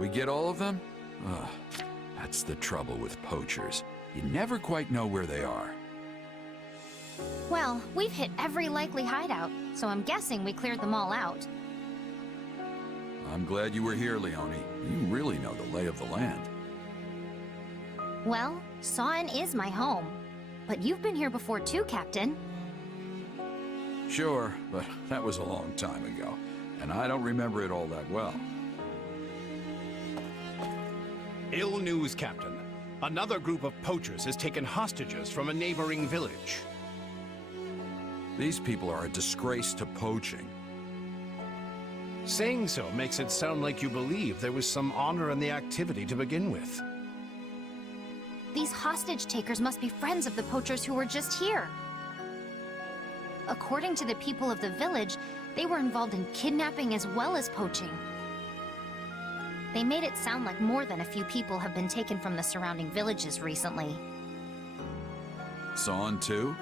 We get all of them? Ugh, that's the trouble with poachers. You never quite know where they are. Well, we've hit every likely hideout, so I'm guessing we cleared them all out. I'm glad you were here, Leone. You really know the lay of the land. Well, Sawin is my home. But you've been here before too, Captain. Sure, but that was a long time ago, and I don't remember it all that well. Ill news, Captain. Another group of poachers has taken hostages from a neighboring village. These people are a disgrace to poaching. Saying so makes it sound like you believe there was some honor in the activity to begin with. These hostage takers must be friends of the poachers who were just here. According to the people of the village, they were involved in kidnapping as well as poaching. They made it sound like more than a few people have been taken from the surrounding villages recently. Sawin too?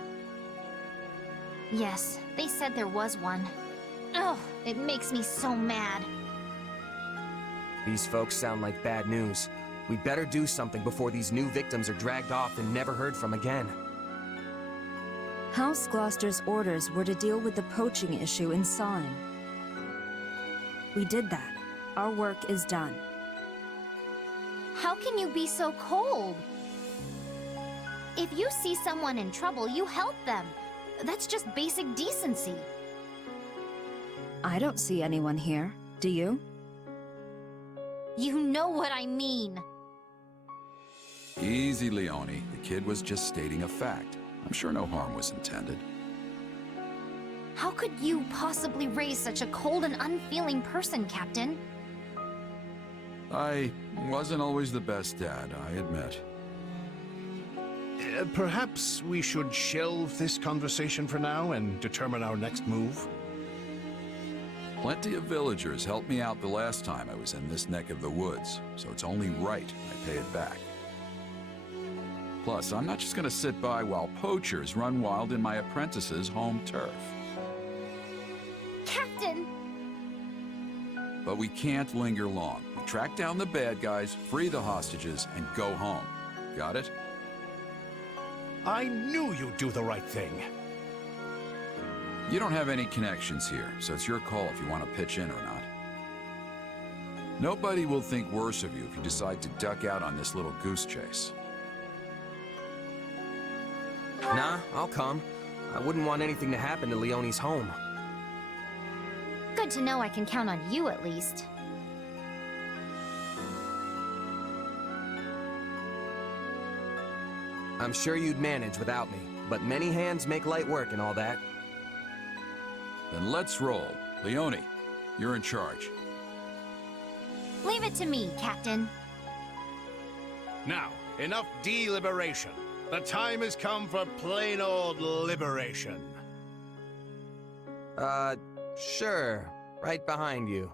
Yes, they said there was one. Oh, it makes me so mad. These folks sound like bad news. We'd better do something before these new victims are dragged off and never heard from again. House Gloucester's orders were to deal with the poaching issue in Sawin. We did that. Our work is done. How can you be so cold? If you see someone in trouble, you help them. That's just basic decency. I don't see anyone here. Do you? You know what I mean. Easy, Leone. The kid was just stating a fact. I'm sure no harm was intended. How could you possibly raise such a cold and unfeeling person, Captain? I wasn't always the best dad, I admit. Perhaps we should shelve this conversation for now and determine our next move? Plenty of villagers helped me out the last time I was in this neck of the woods, so it's only right I pay it back. Plus, I'm not just gonna sit by while poachers run wild in my apprentice's home turf. Captain! But we can't linger long. We track down the bad guys, free the hostages, and go home. Got it? I knew you'd do the right thing. You don't have any connections here, so it's your call if you want to pitch in or not. Nobody will think worse of you if you decide to duck out on this little goose chase. Nah, I'll come. I wouldn't want anything to happen to Leone's home. Good to know I can count on you at least. I'm sure you'd manage without me, but many hands make light work and all that. Then let's roll. Leone, you're in charge. Leave it to me, Captain. Now, enough deliberation. The time has come for plain old liberation. Sure. Right behind you.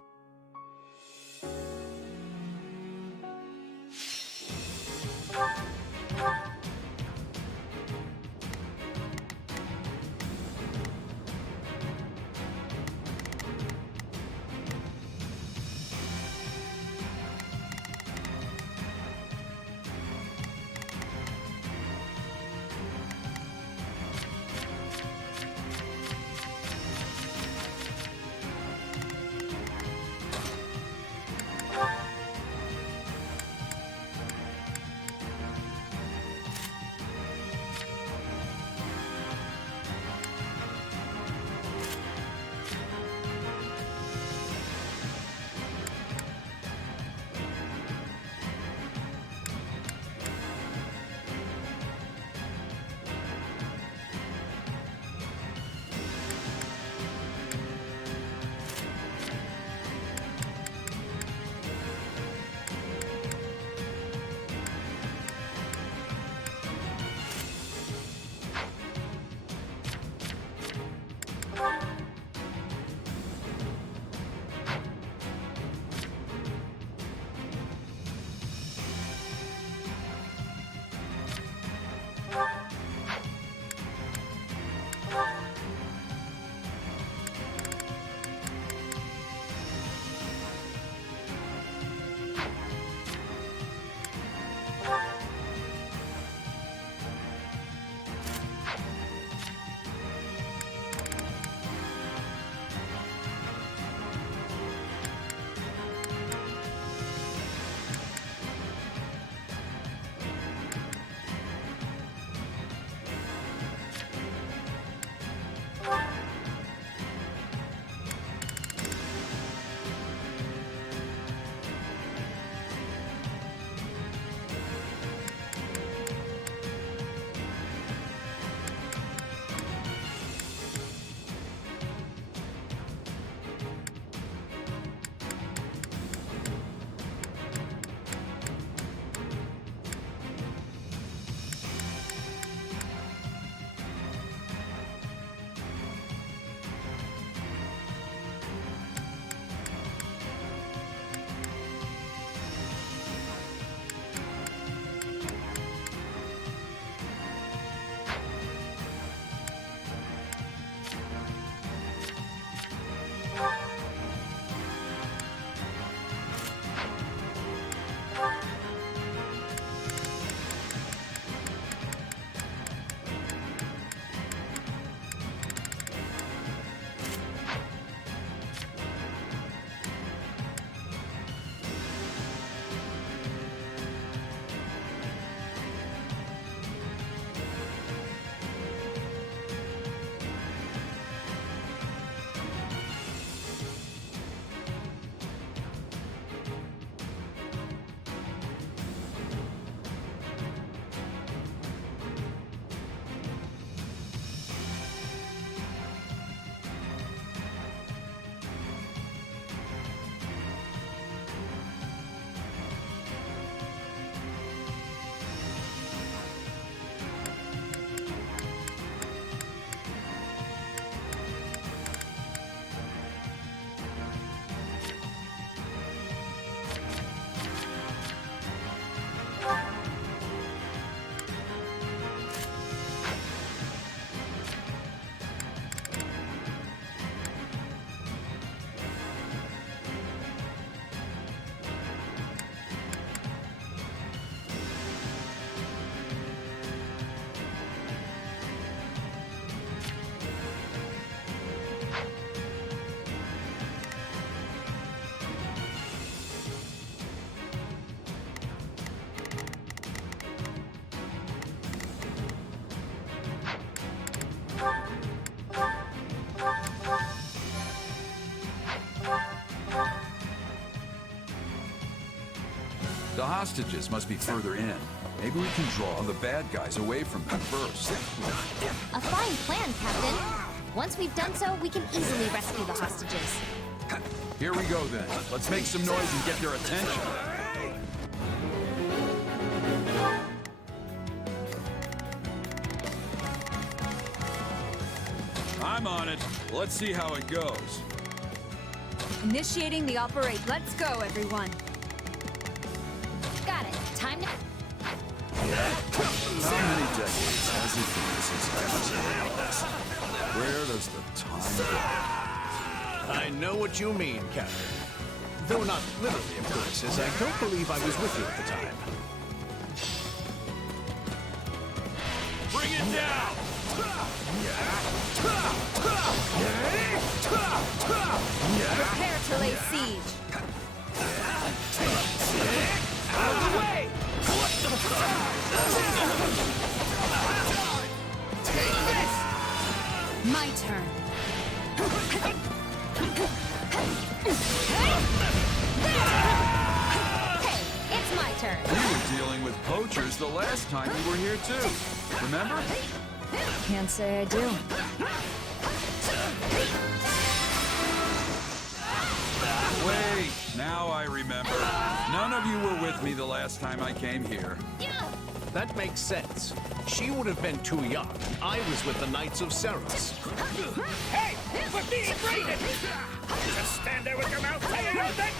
hostages must be further in. Maybe we can draw the bad guys away from them first. A fine plan, Captain. Once we've done so, we can easily rescue the hostages. Here we go then. Let's make some noise and get their attention. I'm on it. Let's see how it goes. Initiating the operate. Let's go, everyone. Got it. Time to... How many decades has it been since I was in Where does the time go? I know what you mean, Captain. Though not literally, of course, as I don't believe I was with you at the time. Bring it down! Prepare to lay siege. Out of the way! Take this! My turn. Hey, it's my turn. We were dealing with poachers the last time we were here too. Remember? Can't say I do. Wait, now I remember. None of you were with me the last time I came here. That makes sense. She would have been too young. I was with the Knights of Ceros. Hey! We're being raided! Just stand there with your mouth hanging open!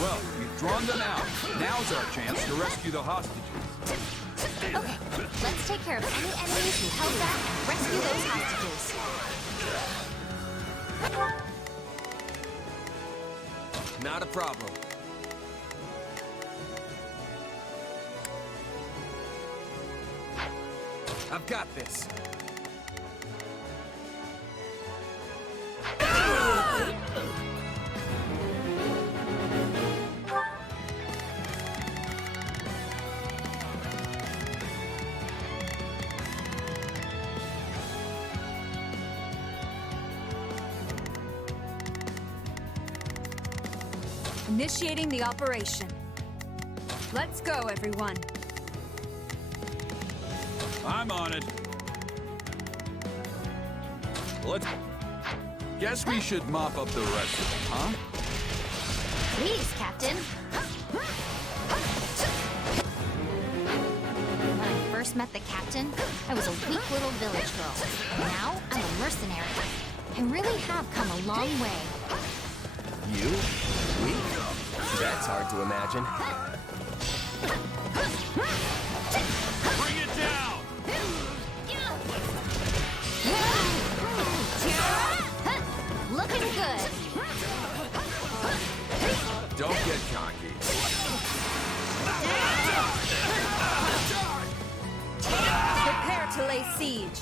Well, we've drawn them out. Now's our chance to rescue the hostages. Okay, let's take care of any enemies who held back and rescue those hostages. Not a problem. I've got this. Initiating the operation. Let's go, everyone. I'm on it. Let's... Guess we should mop up the rest of them, huh? Please, Captain. When I first met the captain, I was a weak little village girl. Now, I'm a mercenary. I really have come a long way. You? Weak? That's hard to imagine. Bring it down! Looking good. Don't get cocky. Prepare to lay siege.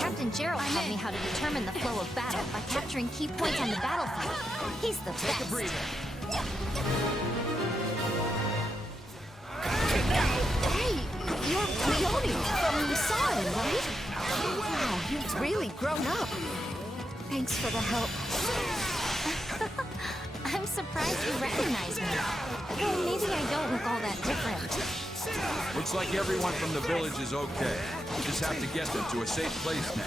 Captain Gerald taught me how to determine the flow of battle by capturing key points on the battlefield. He's the best. Take a breather. Hey, you're Leone from Sign, right? Wow, you've really grown up. Thanks for the help. I'm surprised you recognize me. Well, maybe I don't look all that different. Looks like everyone from the village is okay. We just have to get them to a safe place now.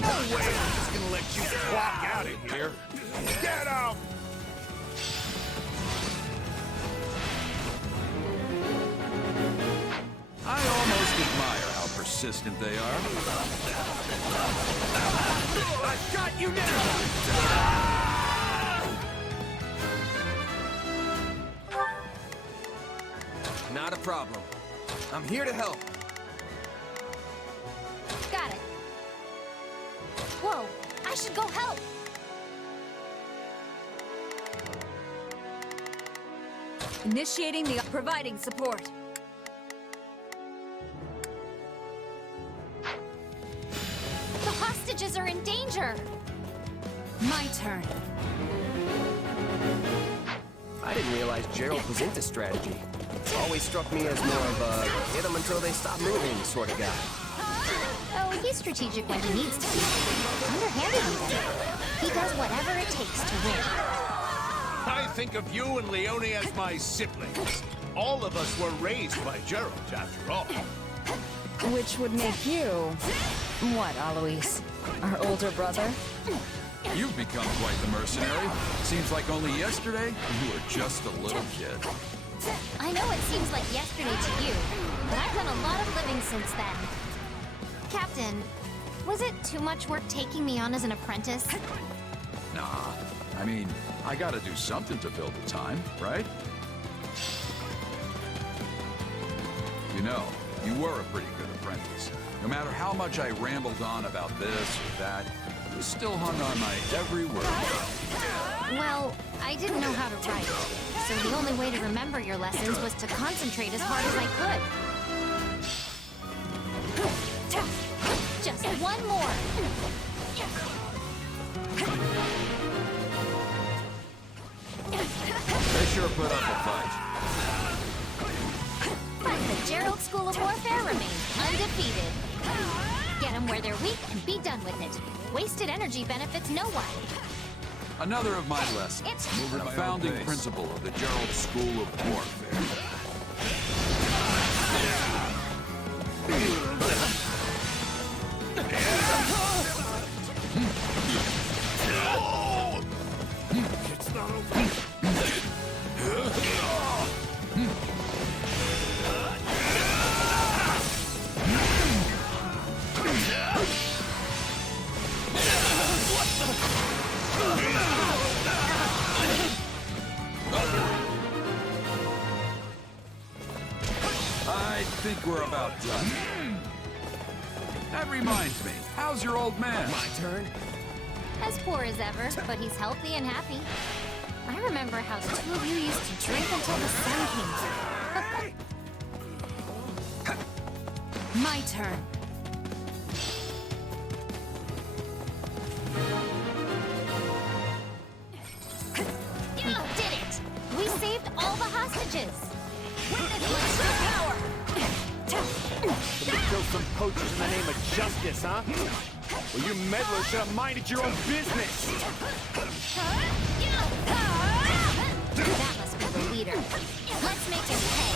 No way I'm just gonna let you walk out of here. Get out! I almost admire how persistent they are. I've got you now! Not a problem. I'm here to help. Got it. Whoa, should go help. Initiating the providing support. The hostages are in danger. My turn. I didn't realize Gerald was into strategy. Always struck me as more of a hit them until they stop moving sort of guy. Oh, he's strategic when he needs to be. Underhanded even. He does whatever it takes to win. I think of you and Leone as my siblings. All of us were raised by Gerald, after all. Which would make you... what, Alois? Our older brother? You've become quite the mercenary. Seems like only yesterday you were just a little kid. I know it seems like yesterday to you, but I've done a lot of living since then. Captain, was it too much work taking me on as an apprentice? Nah, I mean, I gotta do something to fill the time, right? You know, you were a pretty good apprentice. No matter how much I rambled on about this or that, you still hung on my every word. Well, I didn't know how to write, so the only way to remember your lessons was to concentrate as hard as I could. Just one more. They sure put up a fight. But the Gerald School of Warfare remains undefeated. Get them where they're weak and be done with it. Wasted energy benefits no one. Another of my lessons. It's A founding principle of the Gerald School of Warfare. It's not over. I think we're about done. That reminds me, how's your old man? My turn? as poor as ever, but he's healthy and happy. I remember how the two of you used to drink until the sun came through. My turn. You did it! We saved all the hostages! Witness my true power! Gonna kill some poachers in the name of justice, huh? Well, you meddlers should have minded your own business! That must be the leader. Let's make him pay.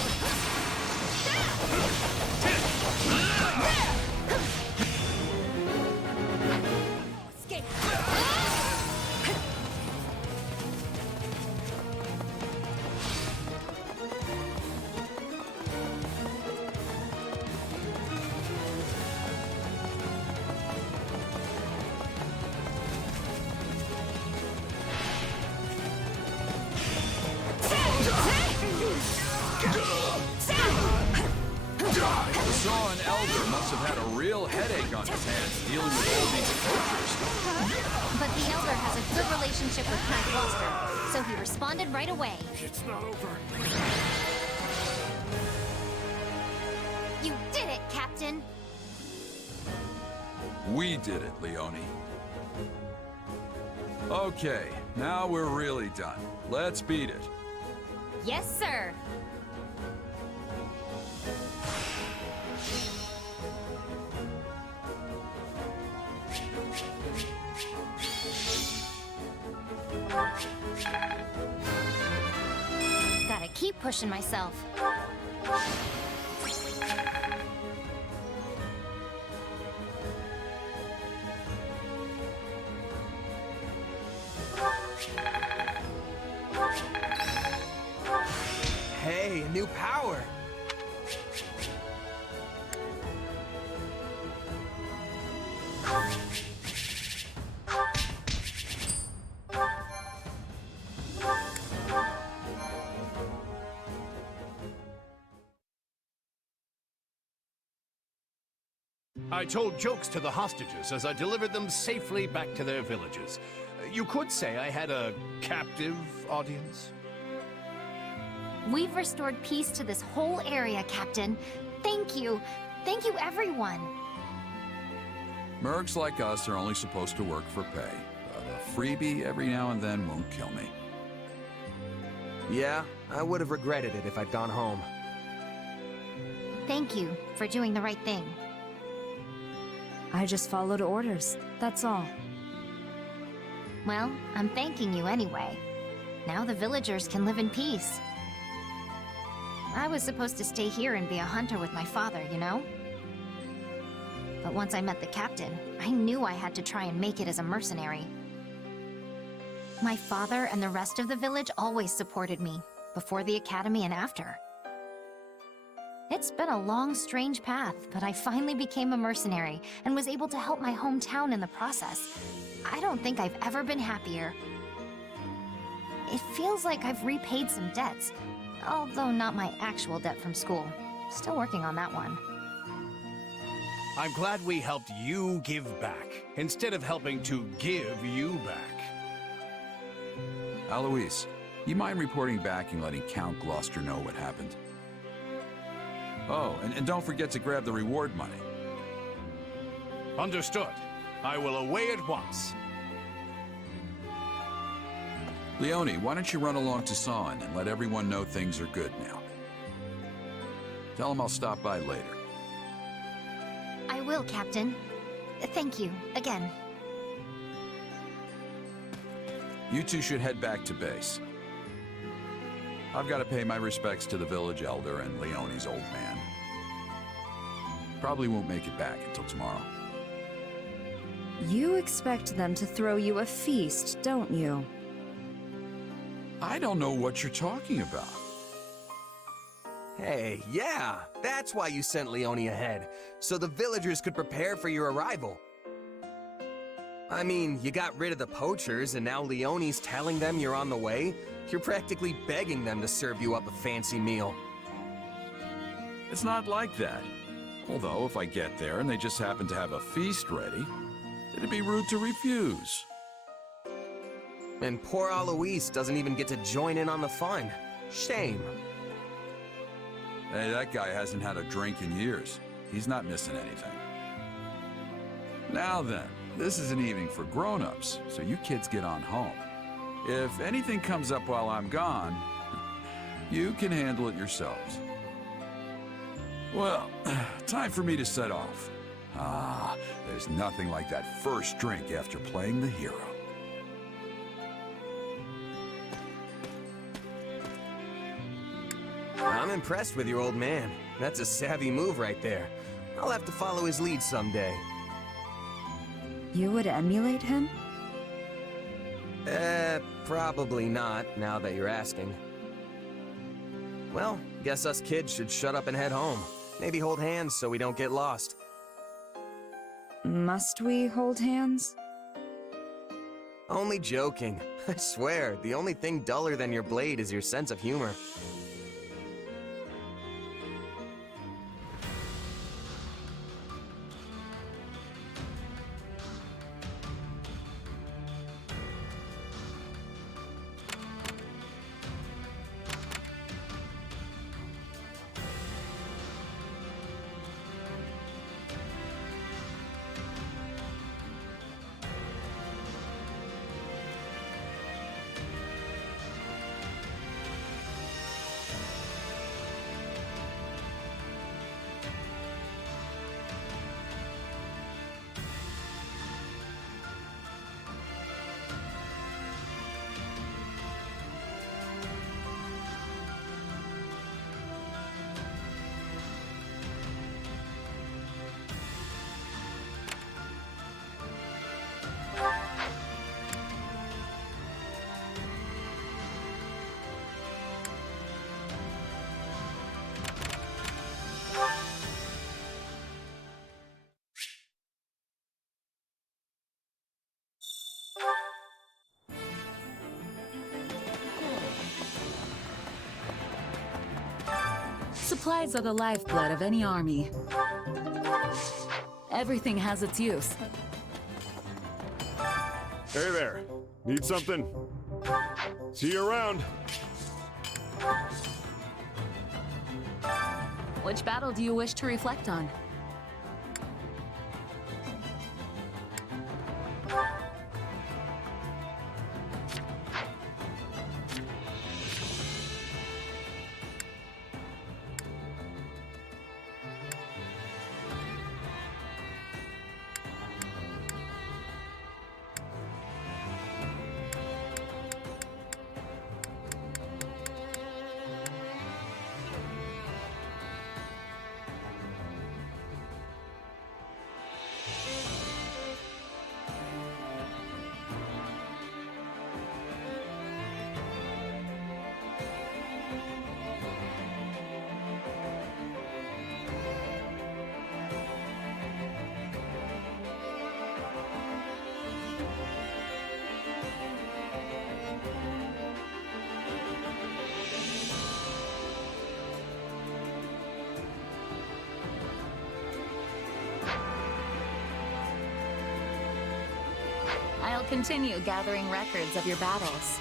Escape. The Saw Elder must have had a real headache on his hands dealing with all these poachers. But the Elder has a good relationship with Count Gloucester, so he responded right away. It's not over. You did it, Captain! We did it, Leone. Okay, now we're really done. Let's beat it. Yes, sir! Gotta keep pushing myself. Hey, a new power! I told jokes to the hostages as I delivered them safely back to their villages. You could say I had a captive audience. We've restored peace to this whole area, Captain. Thank you. Thank you, everyone. Mercs like us are only supposed to work for pay, but a freebie every now and then won't kill me. Yeah, I would have regretted it if I'd gone home. Thank you for doing the right thing. I just followed orders, that's all. Well, I'm thanking you anyway. Now the villagers can live in peace. I was supposed to stay here and be a hunter with my father, you know? But once I met the captain, I knew I had to try and make it as a mercenary. My father and the rest of the village always supported me, before the academy and after. It's been a long, strange path, but I finally became a mercenary and was able to help my hometown in the process. I don't think I've ever been happier. It feels like I've repaid some debts, although not my actual debt from school. Still working on that one. I'm glad we helped you give back, instead of helping to give you back. Alois, you mind reporting back and letting Count Gloucester know what happened? Oh, and don't forget to grab the reward money. Understood. I will away at once. Leone, why don't you run along to Sawen and let everyone know things are good now? Tell them I'll stop by later. I will, Captain. Thank you, again. You two should head back to base. I've got to pay my respects to the village elder and Leone's old man. Probably won't make it back until tomorrow. You expect them to throw you a feast, don't you? I don't know what you're talking about. Hey, yeah, that's why you sent Leone ahead, so the villagers could prepare for your arrival. I mean, you got rid of the poachers, and now Leone's telling them you're on the way? You're practically begging them to serve you up a fancy meal. It's not like that. Although, if I get there and they just happen to have a feast ready, it'd be rude to refuse. And poor Alois doesn't even get to join in on the fun. Shame. Hey, that guy hasn't had a drink in years. He's not missing anything. Now then, this is an evening for grown-ups, so you kids get on home. If anything comes up while I'm gone, you can handle it yourselves. Well, time for me to set off. Ah, there's nothing like that first drink after playing the hero. I'm impressed with your old man. That's a savvy move right there. I'll have to follow his lead someday. You would emulate him? Probably not, now that you're asking. Well, guess us kids should shut up and head home. Maybe hold hands so we don't get lost. Must we hold hands? Only joking. I swear, the only thing duller than your blade is your sense of humor. Supplies are the lifeblood of any army. Everything has its use. Hey there. Need something? See you around. Which battle do you wish to reflect on? I'll continue gathering records of your battles.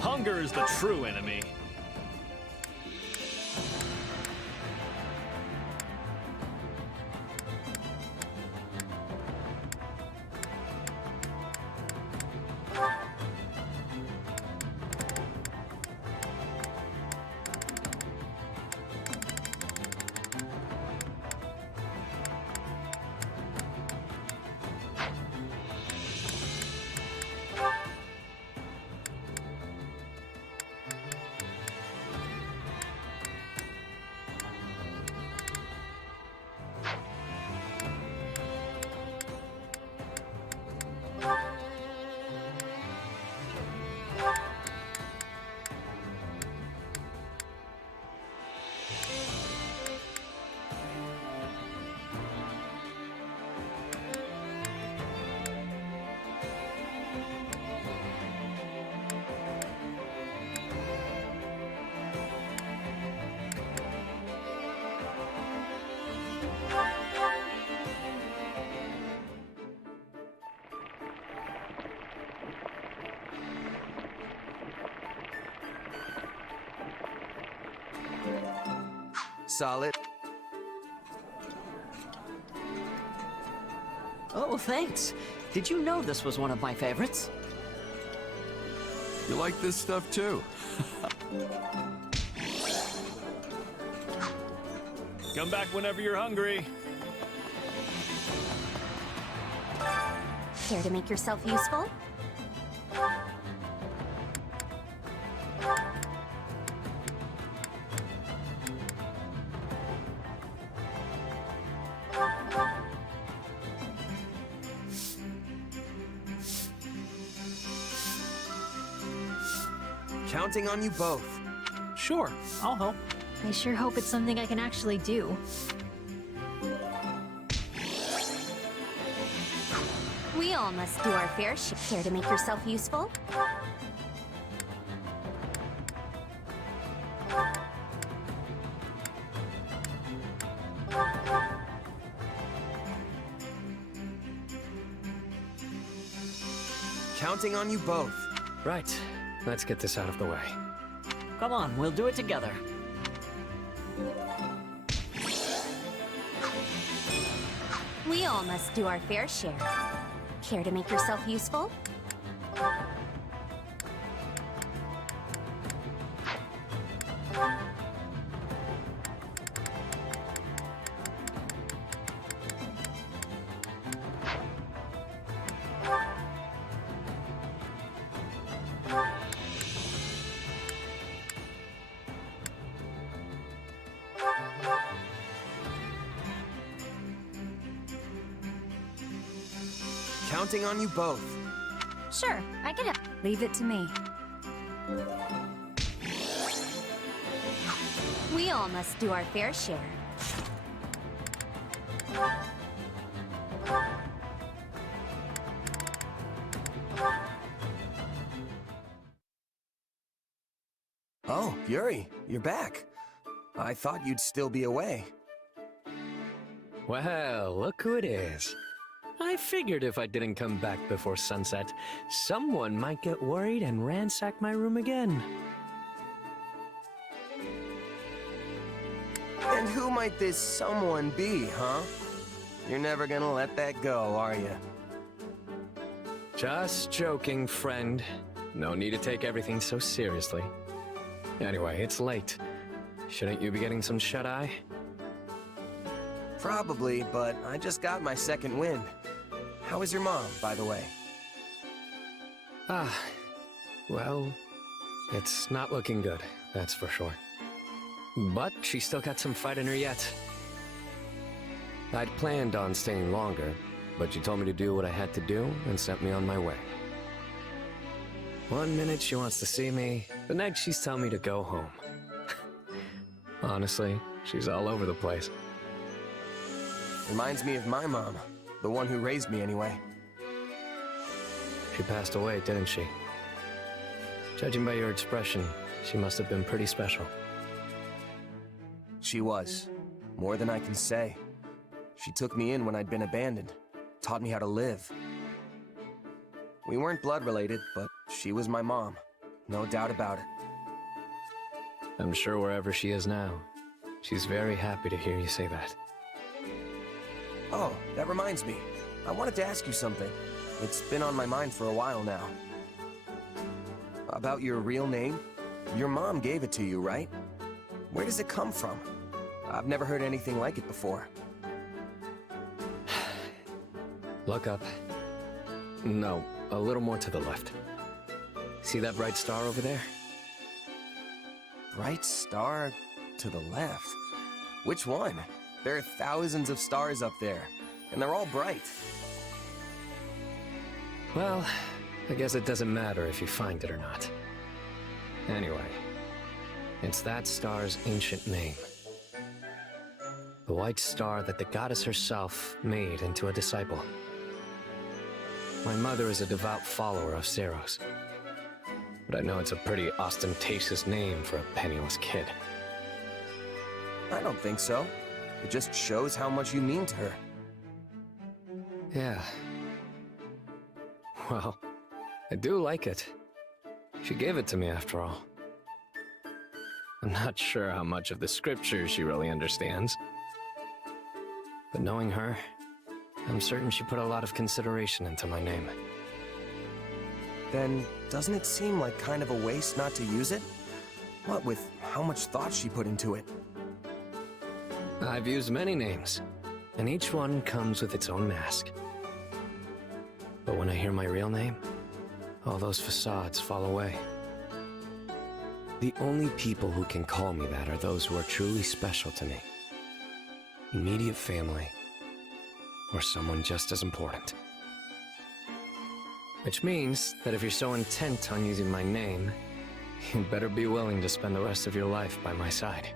Hunger is the true enemy. Solid. Oh, thanks. Did you know this was one of my favorites? You like this stuff too? Come back whenever you're hungry. Care to make yourself useful? Counting on you both. Sure, I'll help. I sure hope it's something I can actually do. We all must do our fair share. Care to make yourself useful? Counting on you both. Right. Let's get this out of the way. Come on, we'll do it together. We all must do our fair share. Care to make yourself useful? Counting on you both. Sure, I can help. Leave it to me. We all must do our fair share. Oh, Yuri, you're back. I thought you'd still be away. Well, look who it is. I figured if I didn't come back before sunset, someone might get worried and ransack my room again. And who might this someone be, huh? You're never gonna let that go, are you? Just joking, friend. No need to take everything so seriously. Anyway, it's late. Shouldn't you be getting some shut-eye? Probably, but I just got my second wind. How is your mom, by the way? Well, it's not looking good, that's for sure. But she's still got some fight in her yet. I'd planned on staying longer, but she told me to do what I had to do and sent me on my way. One minute she wants to see me, the next she's telling me to go home. Honestly, she's all over the place. Reminds me of my mom, the one who raised me anyway. She passed away, didn't she? Judging by your expression, she must have been pretty special. She was. More than I can say. She took me in when I'd been abandoned, taught me how to live. We weren't blood related, but she was my mom. No doubt about it. I'm sure wherever she is now, she's very happy to hear you say that. Oh, that reminds me. I wanted to ask you something. It's been on my mind for a while now. About your real name? Your mom gave it to you, right? Where does it come from? I've never heard anything like it before. Look up. No, a little more to the left. See that bright star over there? Bright star to the left. Which one? There are thousands of stars up there, and they're all bright. Well, I guess it doesn't matter if you find it or not. Anyway, it's that star's ancient name. The white star that the goddess herself made into a disciple. My mother is a devout follower of Seros. But I know it's a pretty ostentatious name for a penniless kid. I don't think so. It just shows how much you mean to her. Yeah. Well, I do like it. She gave it to me after all. I'm not sure how much of the scriptures she really understands. But knowing her, I'm certain she put a lot of consideration into my name. Then, doesn't it seem like kind of a waste not to use it? What with how much thought she put into it? I've used many names, and each one comes with its own mask. But when I hear my real name, all those facades fall away. The only people who can call me that are those who are truly special to me. Immediate family, or someone just as important. Which means that if you're so intent on using my name, you'd better be willing to spend the rest of your life by my side.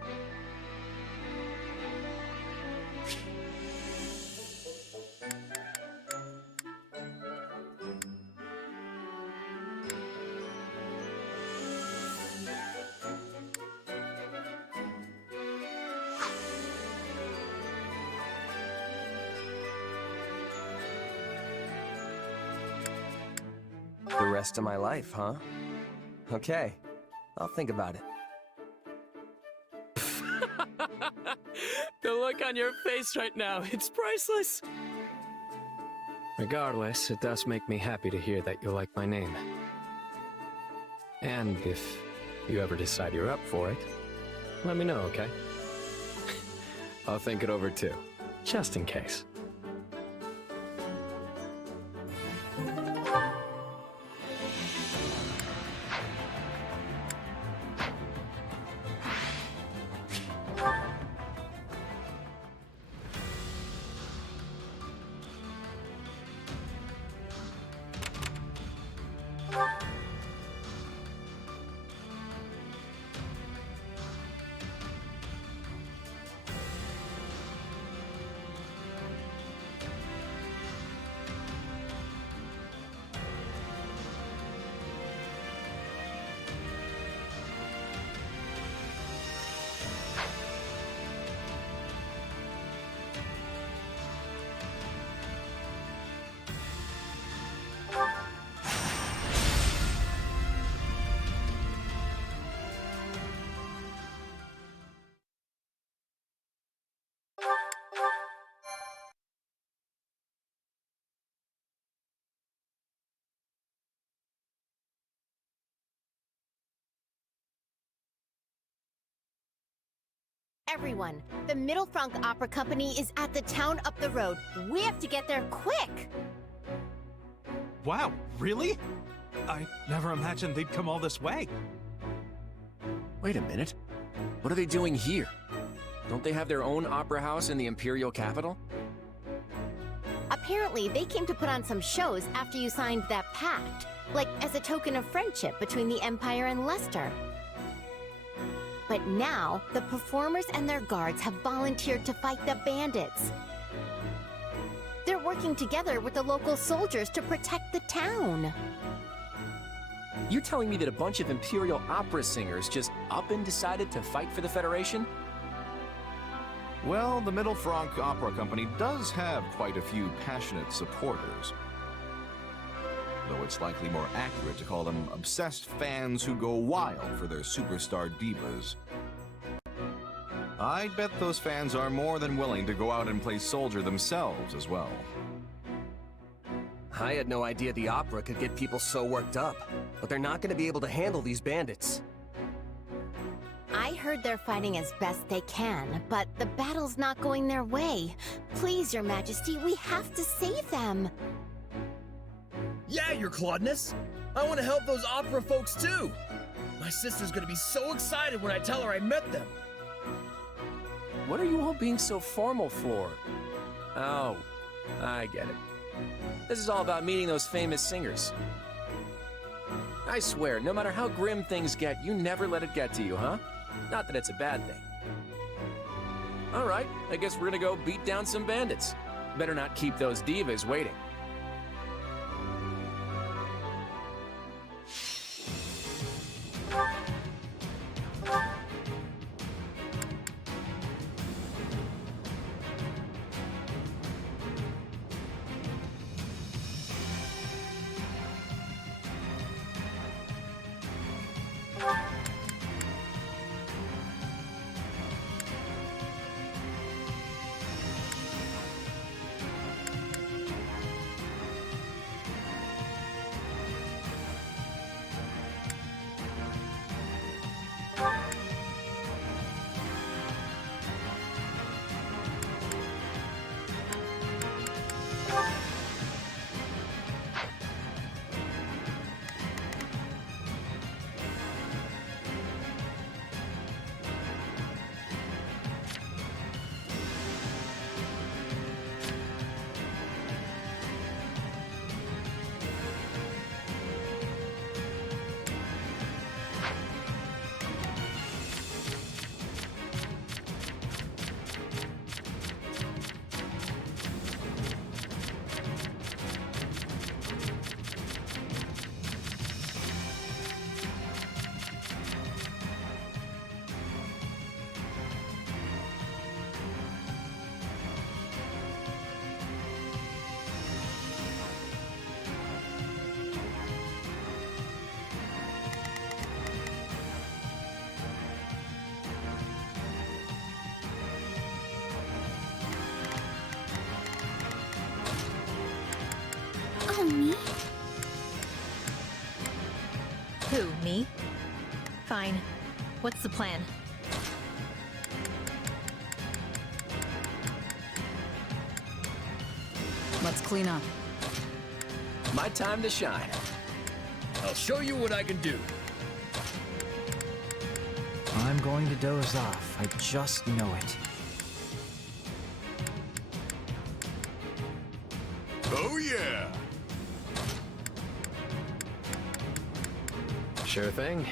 The rest of my life, huh? Okay, I'll think about it. The look on your face right now, it's priceless! Regardless, it does make me happy to hear that you like my name. And if you ever decide you're up for it, let me know, okay? I'll think it over too, just in case. everyone. The Middle Frank Opera Company is at the town up the road. We have to get there quick. Wow, really? I never imagined they'd come all this way. Wait a minute. What are they doing here? Don't they have their own opera house in the Imperial capital? Apparently, they came to put on some shows after you signed that pact, like as a token of friendship between the Empire and Leicester. But now, the performers and their guards have volunteered to fight the bandits. They're working together with the local soldiers to protect the town. You're telling me that a bunch of Imperial opera singers just up and decided to fight for the Federation? Well, the Middle Frank Opera Company does have quite a few passionate supporters. Though it's likely more accurate to call them obsessed fans who go wild for their superstar divas. I'd bet those fans are more than willing to go out and play soldier themselves as well. I had no idea the opera could get people so worked up, but they're not going to be able to handle these bandits. I heard they're fighting as best they can, but the battle's not going their way. Please, Your Majesty, we have to save them. Yeah, Your Claudeness. I want to help those opera folks too. My sister's gonna be so excited when I tell her I met them. What are you all being so formal for? Oh, I get it. This is all about meeting those famous singers. I swear, no matter how grim things get, you never let it get to you, huh? Not that it's a bad thing. All right, I guess we're gonna go beat down some bandits. Better not keep those divas waiting. Oh, me? Who, me? Fine. What's the plan? Let's clean up. My time to shine. I'll show you what I can do. I'm going to doze off. I just know it. Oh yeah! Sure thing.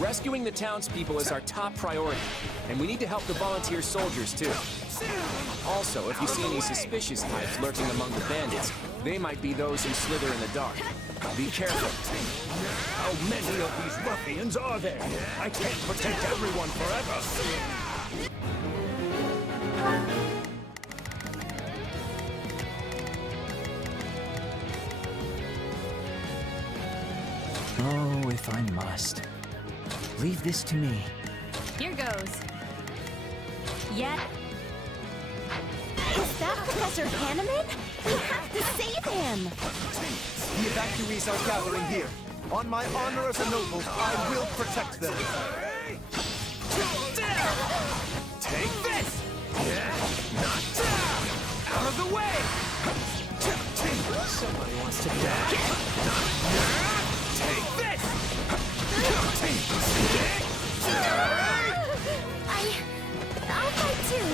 Rescuing the townspeople is our top priority, and we need to help the volunteer soldiers too. Also, if you see any suspicious types lurking among the bandits, they might be those who slither in the dark. Be careful. How many of these ruffians are there? I can't protect everyone forever. Oh, if I must. Leave this to me. Here goes. Yet. Is that Professor Hanneman? We have to save him! The evacuees are gathering here. On my honor as a noble, I will protect them. Take this! Out of the way! Somebody wants to die. Take this! I'll fight too!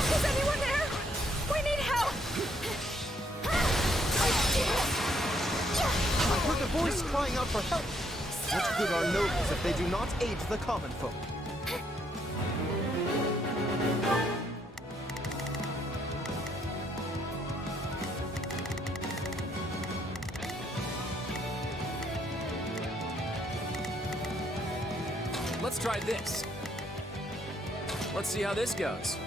Is anyone there? We need help! I heard a voice crying out for help. What good are nobles if they do not aid the common folk? Let's try this. Let's see how this goes.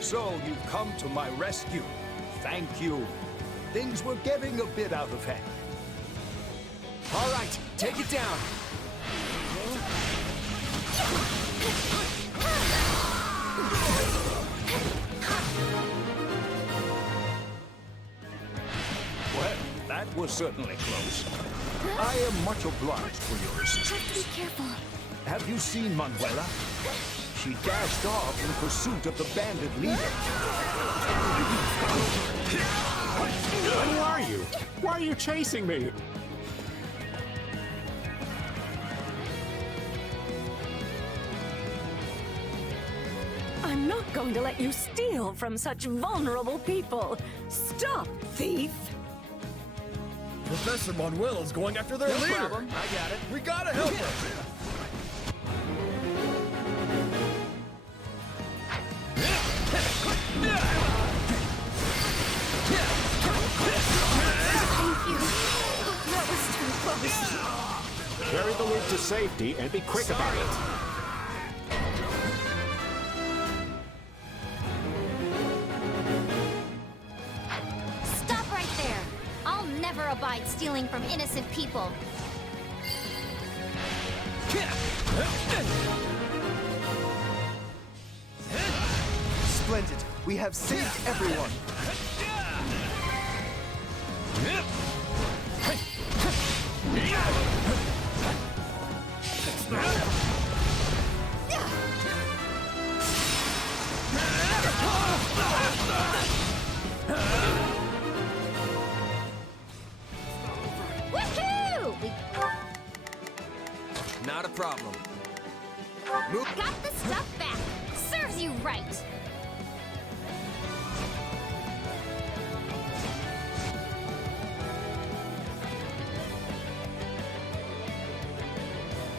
So you've come to my rescue. Thank you. Things were getting a bit out of hand. All right, take it down. Well, that was certainly close. I am much obliged for your assistance. Be careful. Have you seen Manuela? She dashed off in pursuit of the bandit leader. Who are you? Why are you chasing me? I'm not going to let you steal from such vulnerable people. Stop, thief! Professor Manuela's going after their leader. Problem. I got it. We gotta help her. That was too close. Carry the loot to safety and be quick about it. Stop right there! I'll never abide stealing from innocent people. Splendid. We have saved everyone. Woohoo! Not a problem. We got the stuff back. Serves you right.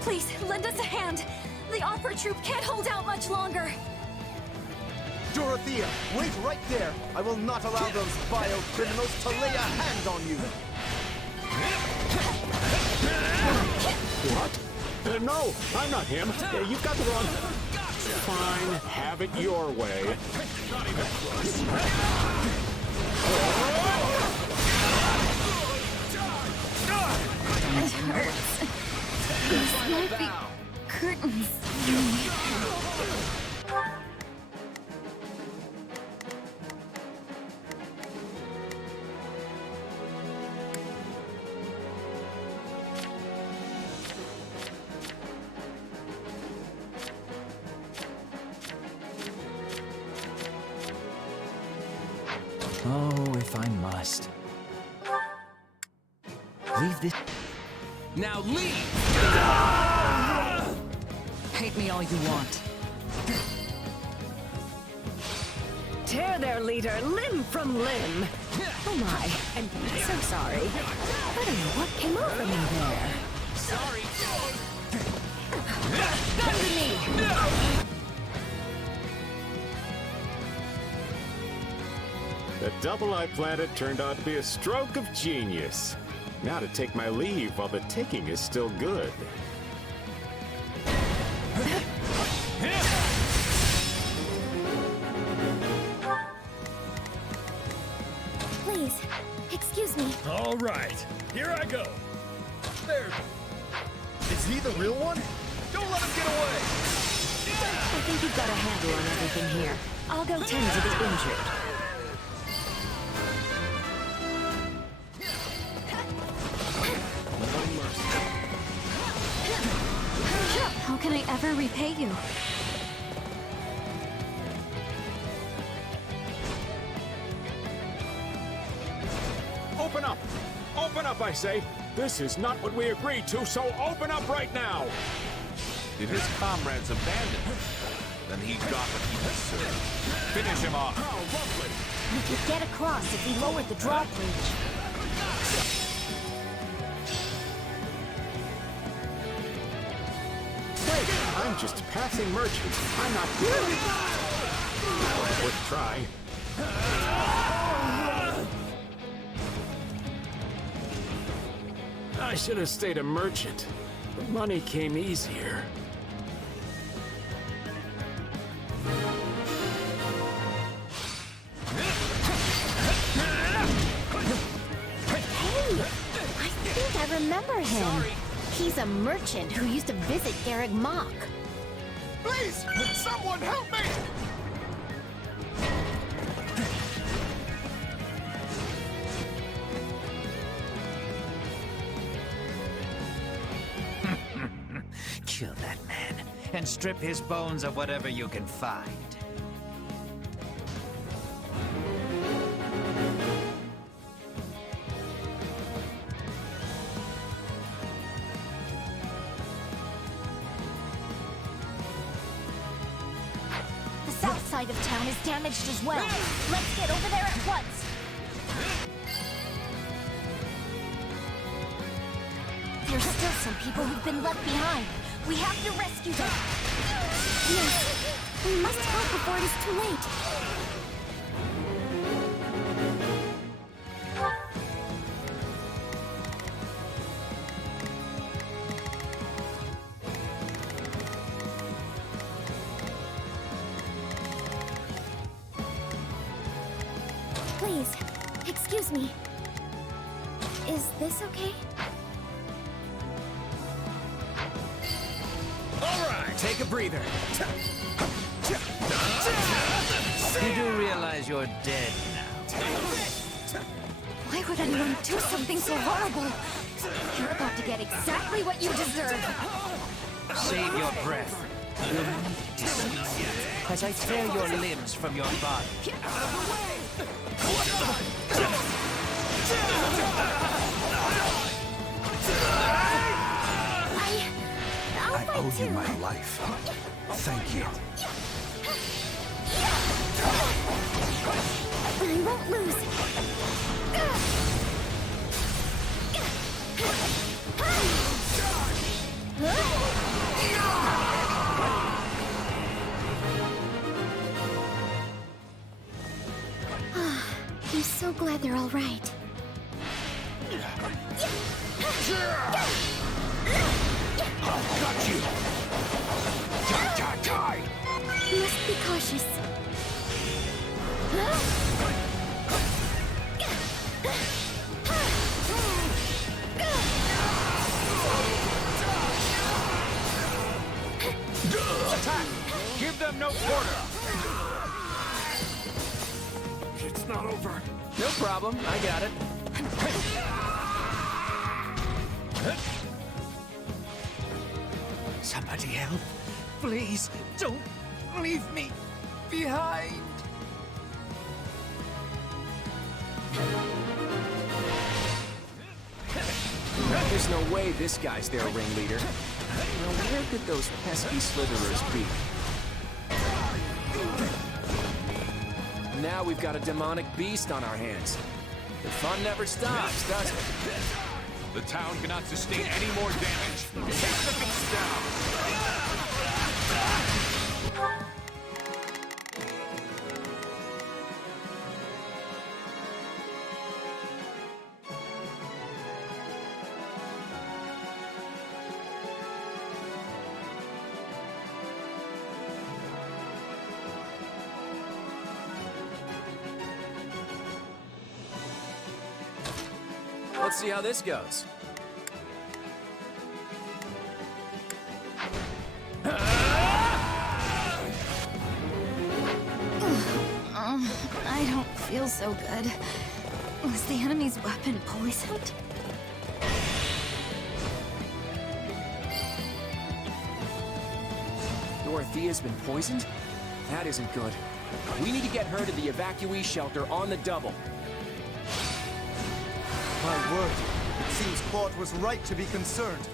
Please, lend us a hand. The opera troupe can't hold out much longer. Dorothea, wait right there. I will not allow those vile criminals to lay a hand on you. What? No, I'm not him. You've got the wrong... Fine, have it your way. Not even close. It hurts. These might be curtains. Oh, if I must. Leave this. Now leave! Hate me all you want. Tear their leader limb from limb. Oh my, I'm so sorry. I don't know what came over me there. Sorry. Gun to me! The double I planted turned out to be a stroke of genius. Now to take my leave while the taking is still good. Please, excuse me. All right, here I go. There. Is he the real one? Don't let him get away! I think you've got a handle on everything here. I'll go tend to the injured. How can I ever repay you? Open up! Open up, I say! This is not what we agreed to, so open up right now! Did his comrades abandon him? Then he got what he deserved. Finish him off. Oh, lovely! We could get across if we lowered the drawbridge. Wait, I'm just a passing merchant. I'm not good. Worth a try. I should have stayed a merchant. The money came easier. Hey! I think I remember him. He's a merchant who used to visit Garreg Mach. Please, someone help me! Kill that man, and strip his bones of whatever you can find. The south side of town is damaged as well. Let's get over there at once. There's still some people who've been left behind. We have to rescue them. Yes, we must help before it is too late. Please, excuse me. Is this okay? All right! Take a breather. You do realize you're dead now. Why would anyone do something so horrible? You're about to get exactly what you deserve. Save your breath. You'll need to see it as I tear your limbs from your body. I'll I owe you my life. Thank you. I won't lose. I'm so glad they're all right. Got you! Die! Must be cautious. Attack! Give them no quarter! It's not over. No problem, I got it. Somebody help. Please, don't leave me behind. There's no way this guy's their ringleader. Now, where could those pesky slitherers be? Now we've got a demonic beast on our hands. The fun never stops, does it? The town cannot sustain any more damage. Take the beast down! Let's see how this goes. I don't feel so good. Was the enemy's weapon poisoned? Dorothea's been poisoned? That isn't good. We need to get her to the evacuee shelter on the double. My word, it seems Claude was right to be concerned.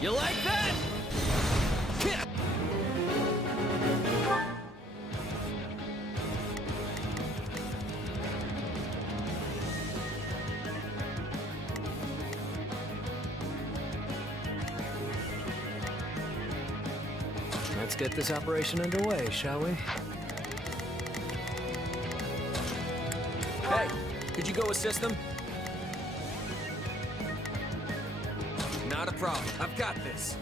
You like that? Let's get this operation underway, shall we? Hey, could you go assist them? Not a problem. I've got this.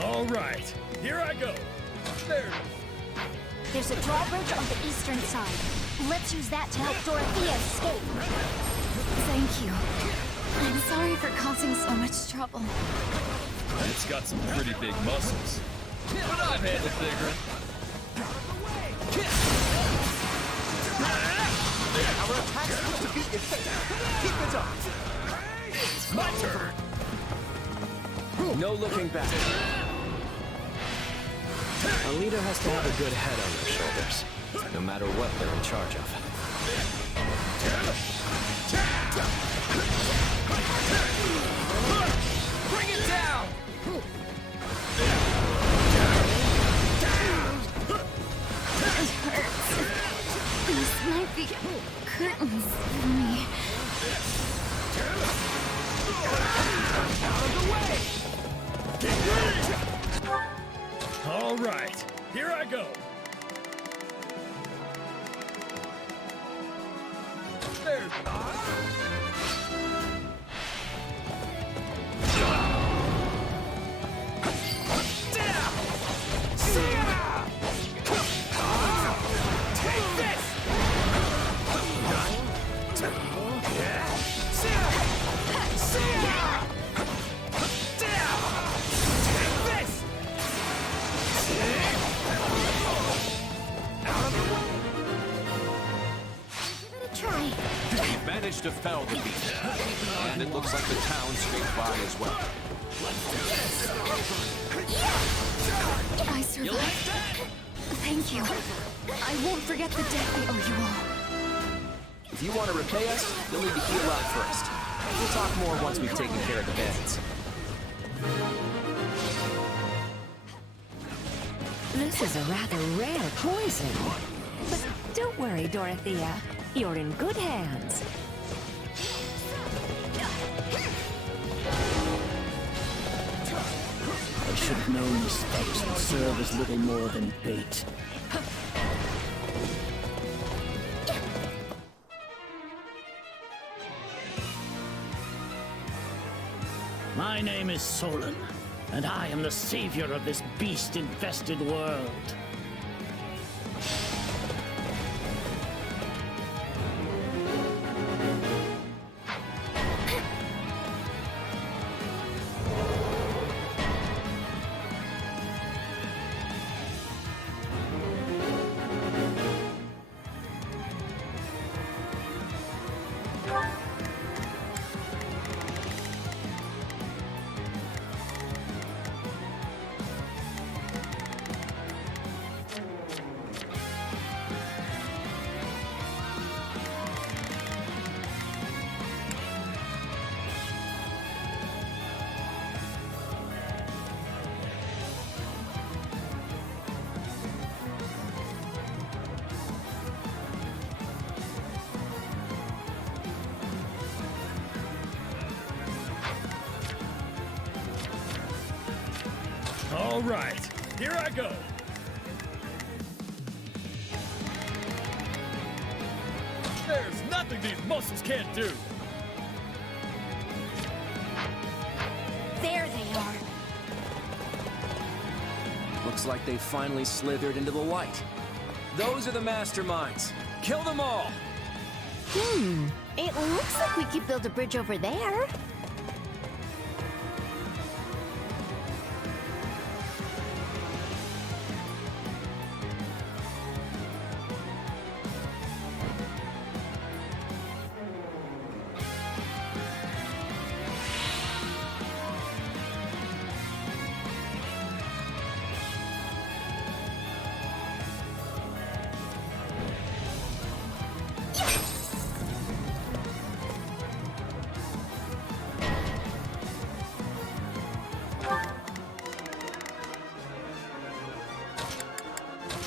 All right, here I go. There. There's a drawbridge on the eastern side. Let's use that to help Dorothea escape. Thank you. I'm sorry for causing so much trouble. It's got some pretty big muscles. But I've had to figure it. Our attacks seem to be effective. Keep it up. It's my turn. No looking back. A leader has to have a good head on their shoulders, no matter what they're in charge of. Bring it down! It hurts. These might be curtains for me. Out of the way! All right, here I go. There. Managed to fell the beast, and it looks like the town scraped by as well. I survived. Thank you. I won't forget the debt I owe you all. If you want to repay us, you'll need to heal out first. We'll talk more once we've taken care of the bandits. This is a rather rare poison. But don't worry, Dorothea. You're in good hands. I should have known the spikes would serve as little more than bait. My name is Solon, and I am the savior of this beast-infested world. All right, here I go. There's nothing these muscles can't do. There they are. Looks like they finally slithered into the light. Those are the masterminds. Kill them all! It looks like we could build a bridge over there.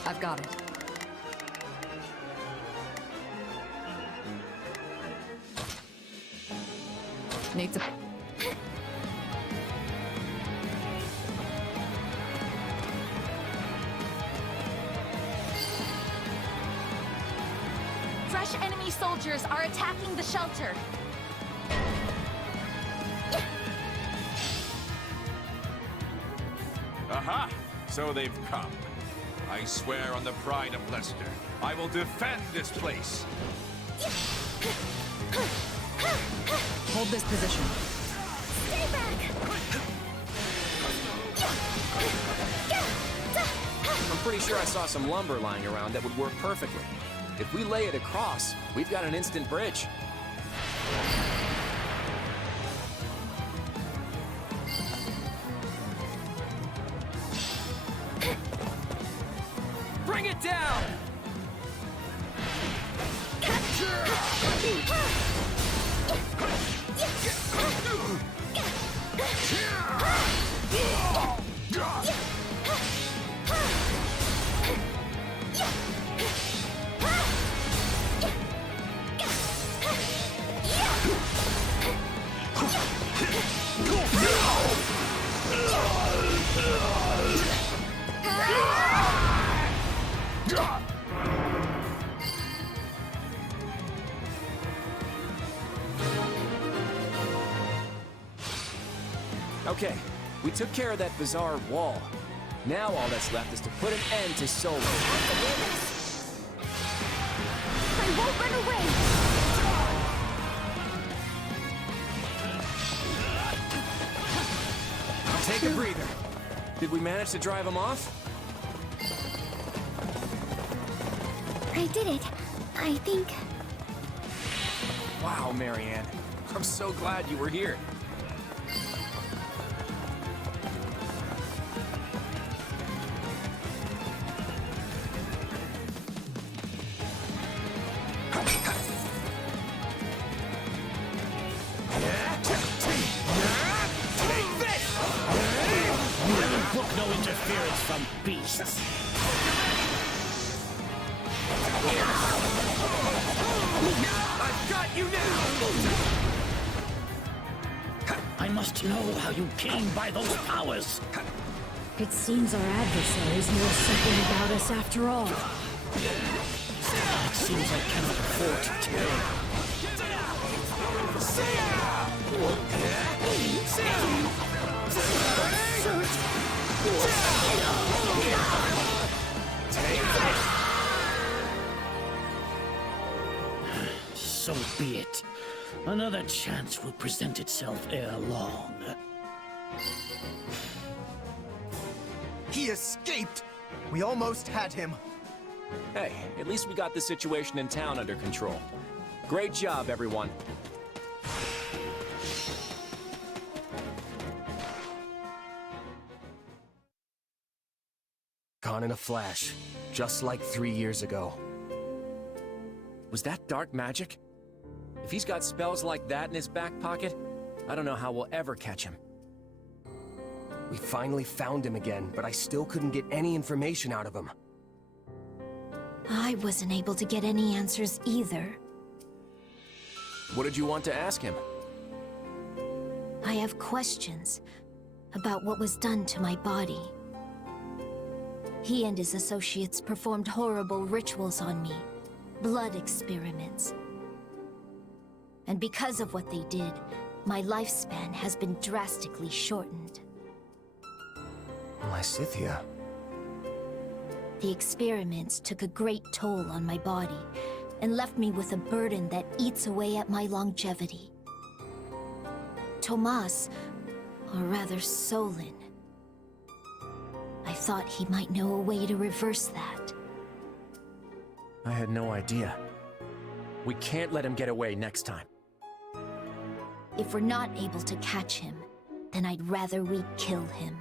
I've got it. Need to... Fresh enemy soldiers are attacking the shelter. Aha! So they've come. I swear on the pride of Lester, I will defend this place. Hold this position. Stay back! I'm pretty sure I saw some lumber lying around that would work perfectly. If we lay it across, we've got an instant bridge. Bring it down! Okay, we took care of that bizarre wall. Now all that's left is to put an end to Solo. I won't run away! Take a breather. Did we manage to drive him off? I did it. I think... Wow, Marianne. I'm so glad you were here. Book no interference from beasts. I've got you now! I must know how you came by those powers. It seems our adversaries know something about us after all. It seems I cannot afford to tell. So be it. Another chance will present itself ere long. He escaped! We almost had him. Hey, at least we got the situation in town under control. Great job, everyone. Gone in a flash, just like 3 years ago. Was that dark magic? If he's got spells like that in his back pocket, I don't know how we'll ever catch him. We finally found him again, but I still couldn't get any information out of him. I wasn't able to get any answers either. What did you want to ask him? I have questions about what was done to my body. He and his associates performed horrible rituals on me. Blood experiments. And because of what they did, my lifespan has been drastically shortened. Lysithea. The experiments took a great toll on my body and left me with a burden that eats away at my longevity. Tomas, or rather Solon, I thought he might know a way to reverse that. I had no idea. We can't let him get away next time. If we're not able to catch him, then I'd rather we kill him.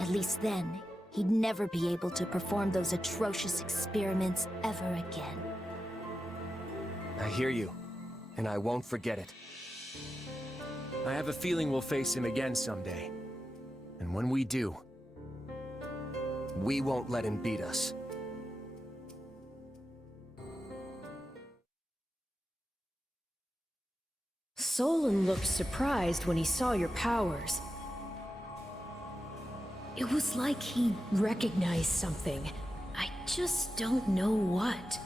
At least then, he'd never be able to perform those atrocious experiments ever again. I hear you, and I won't forget it. I have a feeling we'll face him again someday. And when we do, we won't let him beat us. Solon looked surprised when he saw your powers. It was like he recognized something. I just don't know what.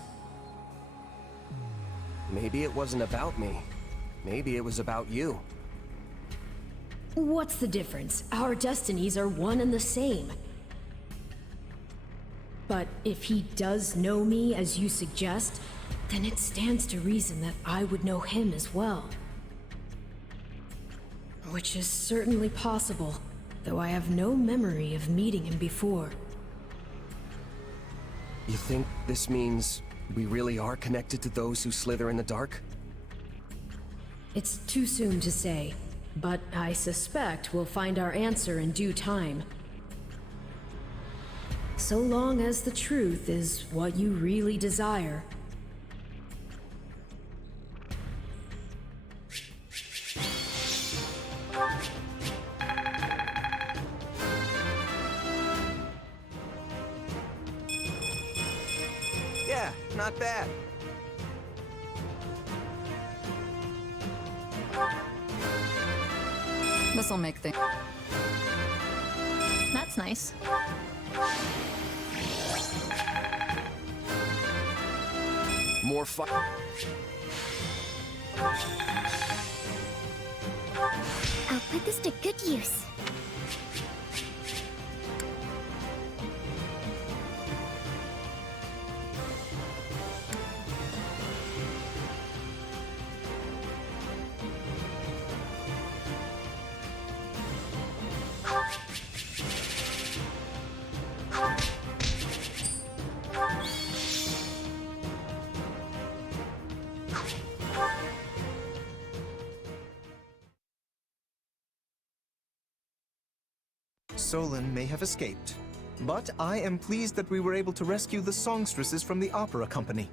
Maybe it wasn't about me. Maybe it was about you. What's the difference? Our destinies are one and the same. But if he does know me as you suggest, then it stands to reason that I would know him as well. Which is certainly possible, though I have no memory of meeting him before. You think this means we really are connected to those who slither in the dark? It's too soon to say, but I suspect we'll find our answer in due time. So long as the truth is what you really desire. Yeah, not bad. This'll make things. That's nice. more fun. I'll put this to good use. Solon may have escaped, but I am pleased that we were able to rescue the songstresses from the opera company.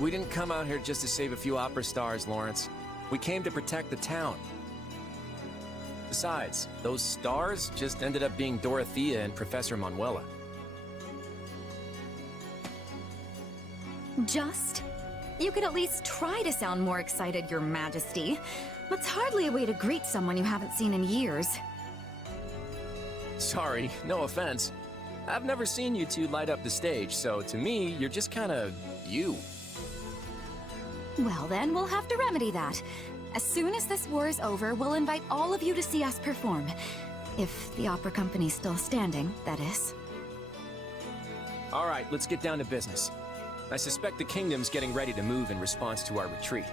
We didn't come out here just to save a few opera stars, Lawrence. We came to protect the town. Besides, those stars just ended up being Dorothea and Professor Manuela. Just? You could at least try to sound more excited, Your Majesty. That's hardly a way to greet someone you haven't seen in years. Sorry, no offense. I've never seen you two light up the stage, so to me, you're just kinda you. Well then, we'll have to remedy that. As soon as this war is over, we'll invite all of you to see us perform. If the opera company's still standing, that is. All right, let's get down to business. I suspect the kingdom's getting ready to move in response to our retreat.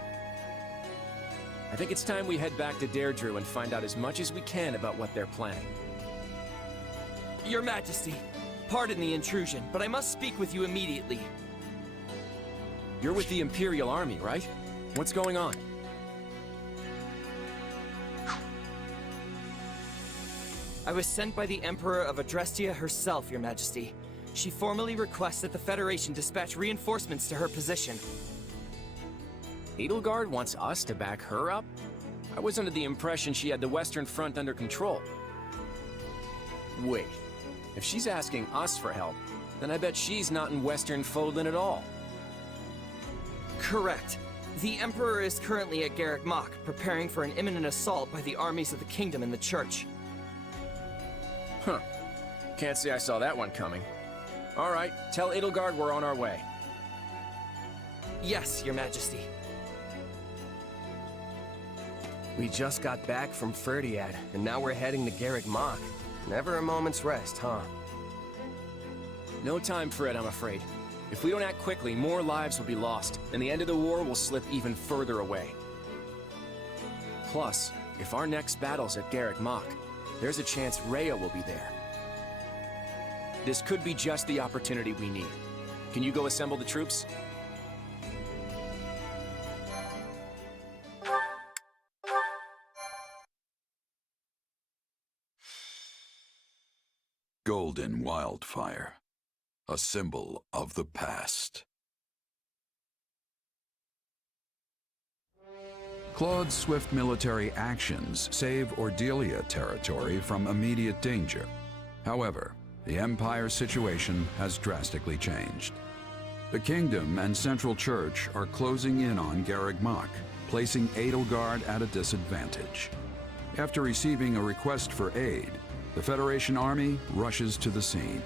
I think it's time we head back to Deirdre and find out as much as we can about what they're planning. Your Majesty, pardon the intrusion, but I must speak with you immediately. You're with the Imperial Army, right? What's going on? I was sent by the Emperor of Adrestia herself, Your Majesty. She formally requests that the Federation dispatch reinforcements to her position. Edelgard wants us to back her up? I was under the impression she had the Western Front under control. Wait, if she's asking us for help, then I bet she's not in Western Fodlan at all. Correct. The Emperor is currently at Garreg Mach, preparing for an imminent assault by the armies of the Kingdom and the Church. Huh. Can't say I saw that one coming. All right, tell Edelgard we're on our way. Yes, Your Majesty. We just got back from Ferdiad, and now we're heading to Garreg Mach. Never a moment's rest, huh? No time for it, I'm afraid. If we don't act quickly, more lives will be lost, and the end of the war will slip even further away. Plus, if our next battle's at Garreg Mach, there's a chance Rhea will be there. This could be just the opportunity we need. Can you go assemble the troops? Golden wildfire, a symbol of the past. Claude's swift military actions save Ordelia territory from immediate danger. However, the Empire's situation has drastically changed. The Kingdom and Central Church are closing in on Garreg Mach, placing Edelgard at a disadvantage. After receiving a request for aid, the Federation army rushes to the scene.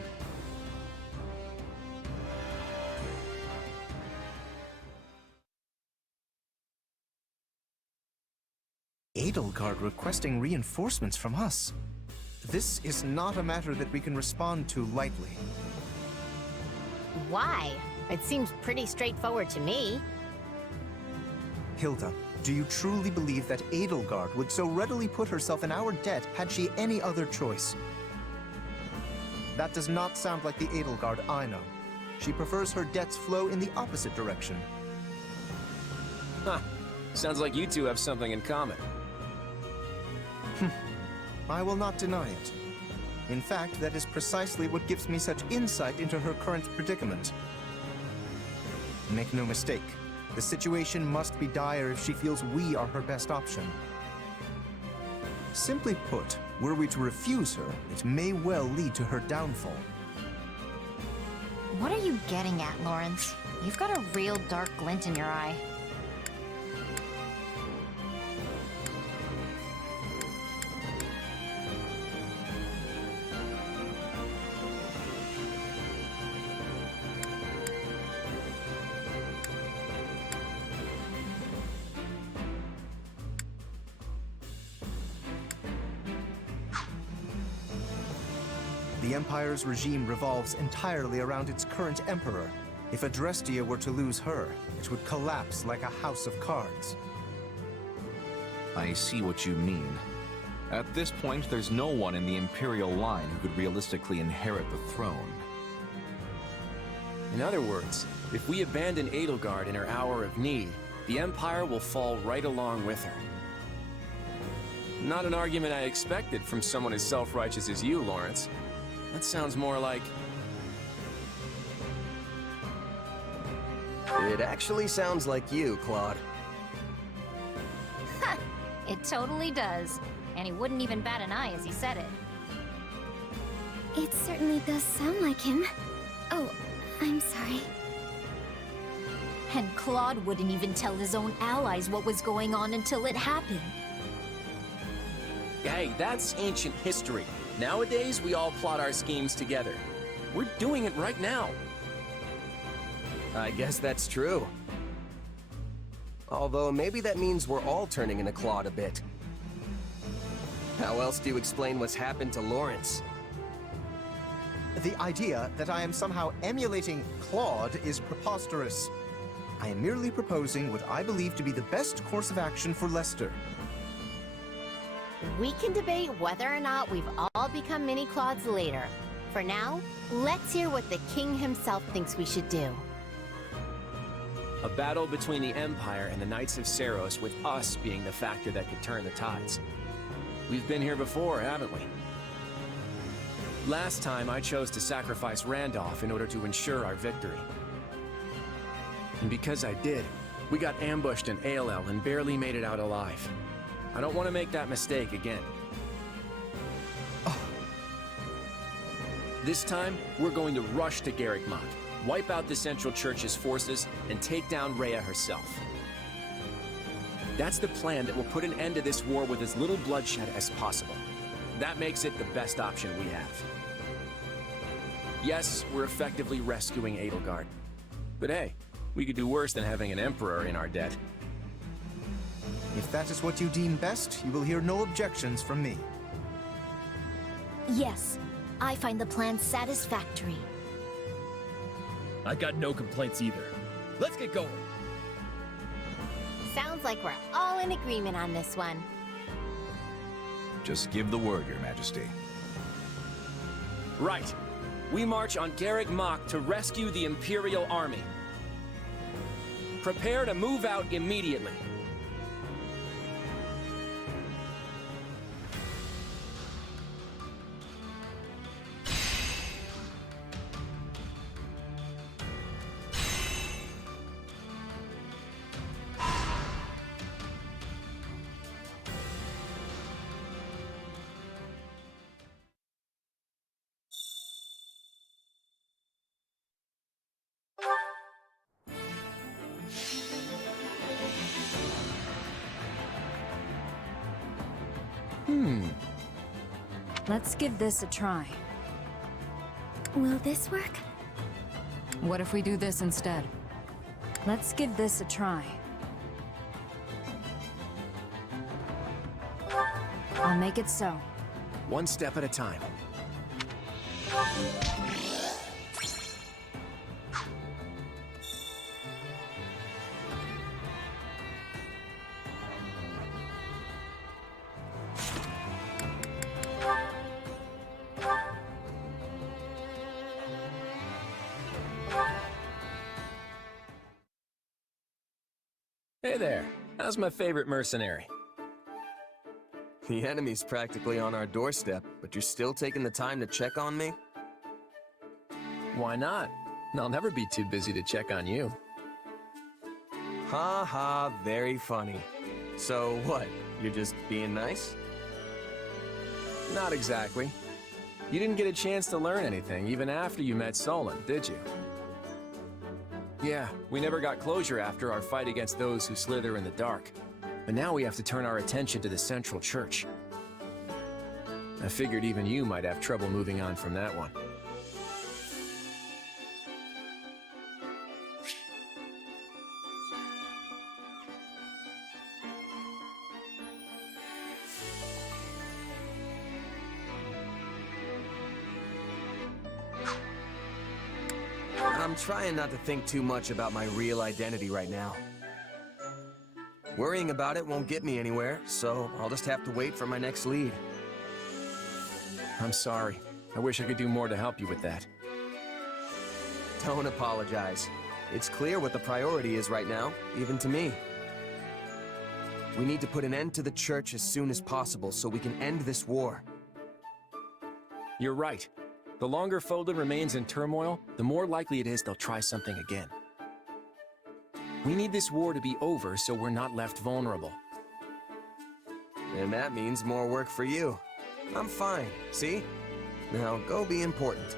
Edelgard requesting reinforcements from us. This is not a matter that we can respond to lightly. Why? It seems pretty straightforward to me. Hilda, do you truly believe that Edelgard would so readily put herself in our debt had she any other choice? That does not sound like the Edelgard I know. She prefers her debts flow in the opposite direction. Huh. Sounds like you two have something in common. I will not deny it. In fact, that is precisely what gives me such insight into her current predicament. Make no mistake, the situation must be dire if she feels we are her best option. Simply put, were we to refuse her, it may well lead to her downfall. What are you getting at, Lawrence? You've got a real dark glint in your eye. The Empire's regime revolves entirely around its current emperor. If Adrestia were to lose her, it would collapse like a house of cards. I see what you mean. At this point, there's no one in the Imperial line who could realistically inherit the throne. In other words, if we abandon Edelgard in her hour of need, the Empire will fall right along with her. Not an argument I expected from someone as self-righteous as you, Lawrence. That sounds more like... It actually sounds like you, Claude. It totally does. And he wouldn't even bat an eye as he said it. It certainly does sound like him. Oh, I'm sorry. And Claude wouldn't even tell his own allies what was going on until it happened. Hey, that's ancient history. Nowadays, we all plot our schemes together. We're doing it right now. I guess that's true. Although maybe that means we're all turning into Claude a bit. How else do you explain what's happened to Lawrence? The idea that I am somehow emulating Claude is preposterous. I am merely proposing what I believe to be the best course of action for Lester. We can debate whether or not we've all become mini Claudes later. For now, let's hear what the king himself thinks we should do. A battle between the Empire and the Knights of Seiros, with us being the factor that could turn the tides. We've been here before, haven't we? Last time, I chose to sacrifice Randolph in order to ensure our victory. And because I did, we got ambushed in ALL and barely made it out alive. I don't want to make that mistake again. This time, we're going to rush to Garreg Mach, wipe out the Central Church's forces, and take down Rhea herself. That's the plan that will put an end to this war with as little bloodshed as possible. That makes it the best option we have. Yes, we're effectively rescuing Edelgard. But hey, we could do worse than having an emperor in our debt. If that is what you deem best, you will hear no objections from me. Yes, I find the plan satisfactory. I got no complaints either. Let's get going. Sounds like we're all in agreement on this one. Just give the word, Your Majesty. Right. We march on Garreg Mach to rescue the Imperial Army. Prepare to move out immediately. Let's give this a try. Will this work? What if we do this instead? Let's give this a try. I'll make it so. One step at a time. Hey there, how's my favorite mercenary? The enemy's practically on our doorstep, but you're still taking the time to check on me? Why not? I'll never be too busy to check on you. Ha ha, very funny. So what, you're just being nice? Not exactly. You didn't get a chance to learn anything even after you met Solon, did you? Yeah, we never got closure after our fight against those who slither in the dark. But now we have to turn our attention to the Central Church. I figured even you might have trouble moving on from that one. I'm trying not to think too much about my real identity right now. Worrying about it won't get me anywhere, so I'll just have to wait for my next lead. I'm sorry. I wish I could do more to help you with that. Don't apologize. It's clear what the priority is right now, even to me. We need to put an end to the Church as soon as possible so we can end this war. You're right. The longer Fodlan remains in turmoil, the more likely it is they'll try something again. We need this war to be over so we're not left vulnerable. And that means more work for you. I'm fine, see? Now go be important.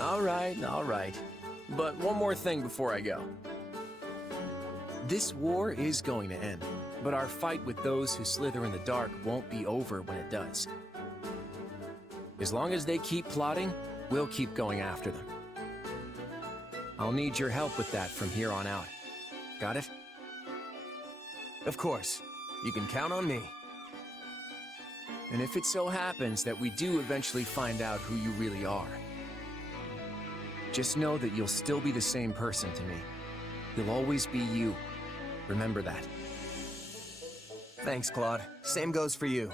All right. But one more thing before I go. This war is going to end, but our fight with those who slither in the dark won't be over when it does. As long as they keep plotting, we'll keep going after them. I'll need your help with that from here on out. Got it? Of course. You can count on me. And if it so happens that we do eventually find out who you really are, just know that you'll still be the same person to me. You'll always be you. Remember that. Thanks, Claude. Same goes for you.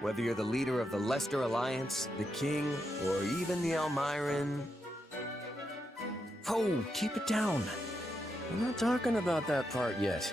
Whether you're the leader of the Leicester Alliance, the King, or even the Almiran... Oh, keep it down. I'm not talking about that part yet.